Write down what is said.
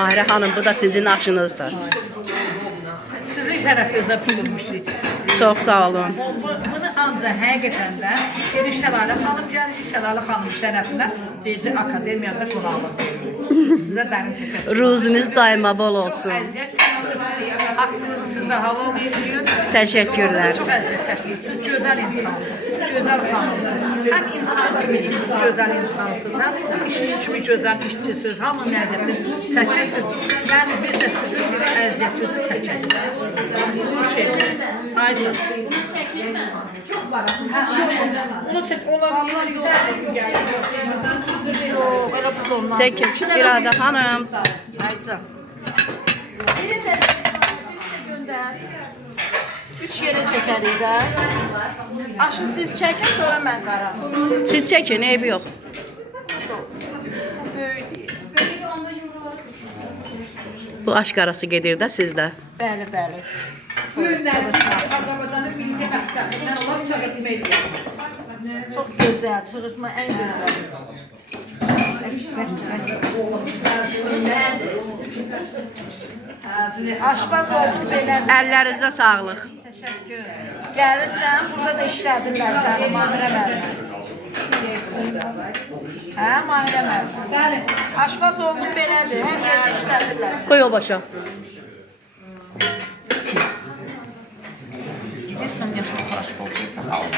Mahirə xanım, bu da sizin aşınızdır. Sizin şərəfinizdə pişirmişdik. Çox sağ olun. Bunu ancaq həqiqətən də Şəlalə xanım gəlir, Şəlalə xanım şərəfindən Cezi Akademiyada qonaqlıq verir. Sizə dərin təşəkkür. Ruzunuz daima bol olsun. Əziyyət çəkirsiniz, haqqınızı sizdə halal edilir. Təşəkkürlər. Çox əziyyət çəkirsiniz. Siz gözəl insansınız, gözəl xanımsınız. Həm insan kimi gözəl insansınız, həm işçi kimi gözəl işçisiniz. Hamının əziyyətini çəkirsiniz. Yəni biz də sizin bir əziyyətinizi çəkək. Bu şey. Ayça. Bunu çekeyim mi? Çok var. Onu çək, onlar yox. Yox, elə bu da onlar. Çəkin, İradə xanım. Ayça. Biri de gönder. 3 yere çekeriz ha. Aşı siz çekin sonra ben karar. Siz çəkin, eybi yox. Bu aşkarası gedir də sizdə. Bəli, bəli. Azərbaycanın milli mətbəxindən olan çağırtma edir. Çok güzel, çığırtma en güzel. Aşpaz oldum belədir. Əllərinizə sağlıq. Teşekkür. Gelirsen burada da işledirler seni Mahirə müəllimə. Hə, Mahirə müəllimə. Bəli. Aşpaz oldum belədir, hər yerdə işledirlər səni. Qoy o başa. Desəm yaşım xaş olacaq. Allah.